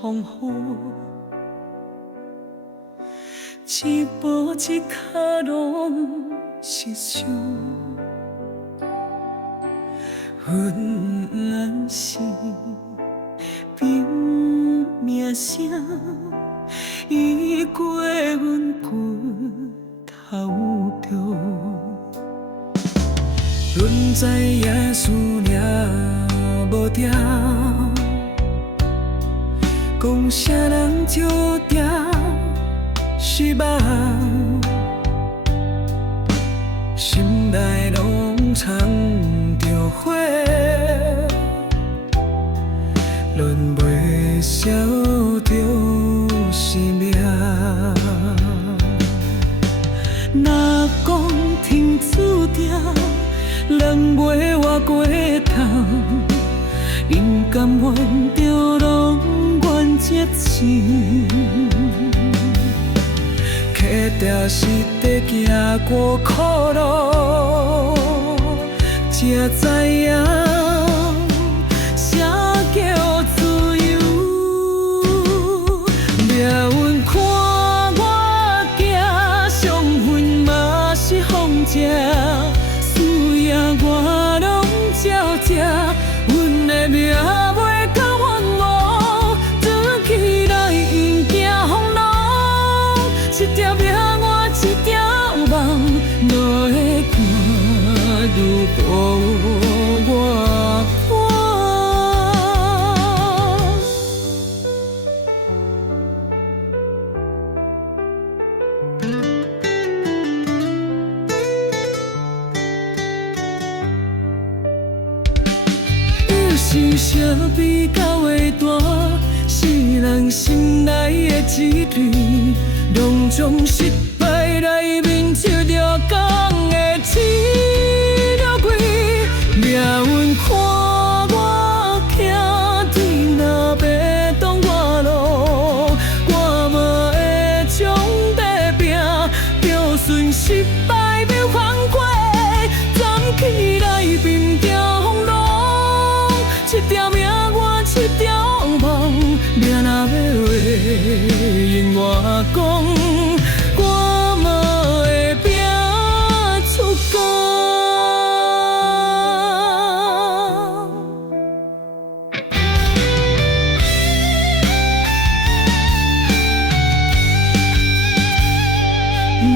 风雨，一步一脚拢是伤。阮是拼命声，已过阮骨头中。阮知影思念无定，讲啥人就定失望，心内拢藏着火，轮袂烧着生命。若讲天注定，人袂活过头，因甘愿着拢愿接受。客定是在行过苦路，才知影啥叫自由。命运看我行，伤痕嘛是风食，需要我拢照吃。阮的命袂到阮无，转起来因行风浪。一条命换一条梦，落的汗愈薄我寒。有时相比较会大，世人心内的志虑，拢从失败内面抽着工的刺了开。命运看我行，天若要挡我路，我嘛会将要拼，就算失败要反过，站起来拼条风浪。一条命换一条梦，命若要话，因我讲。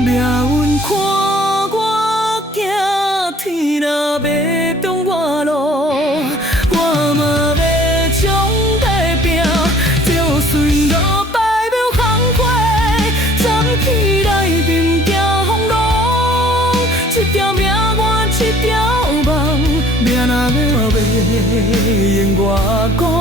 命运看我行，天若要挡我路，我嘛要将要拼，就算落败要反过，站起来拼条风浪。一条命换一条梦，命若要话，因我讲。